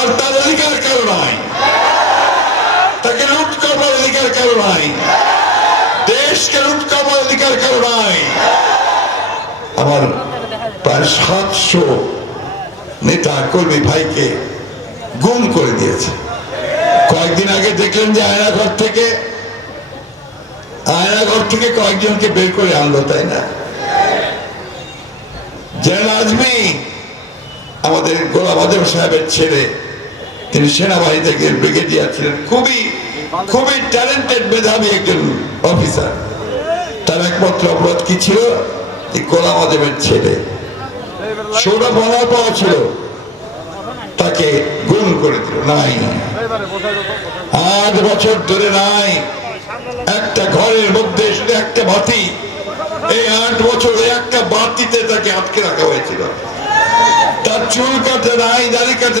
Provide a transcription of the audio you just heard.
আর তার অধিকার কারো নাই, তাকে লুট করবার অধিকার কারো নাই, দেশকে লুট করবার অধিকার কারো নাই। আমার প্রায় 700 নেতা কর্মী ভাইকে গুম করে দিয়েছে। কয়েকদিন আগে দেখলেন যে আয়নাঘর থেকে কয়েকজনকে বের করে আনলো, তাই না? জেনারেল আজমি আমাদের গোলাম আজম সাহেবের ছেলে, তিনি সেনাবাহিনীতে ব্রিগেডিয়ার ছিলেন, খুবই ট্যালেন্টেড মেধাবী একজন অফিসার। তার একমাত্র অপরাধ কি ছিল? গোলাম আজমের ছেলে সোনা বলার পাওয়া ছিল, তাকে গুম করে দিল। নাই, 8 বছর ধরে নাই, একটা ঘরের মধ্যে শুধু একটা বাতি, এই 8 বছরে একটা বাতিতে তাকে আটকে রাখা হয়েছিল। তার চুল কাটে নাই, দাড়ি কাটে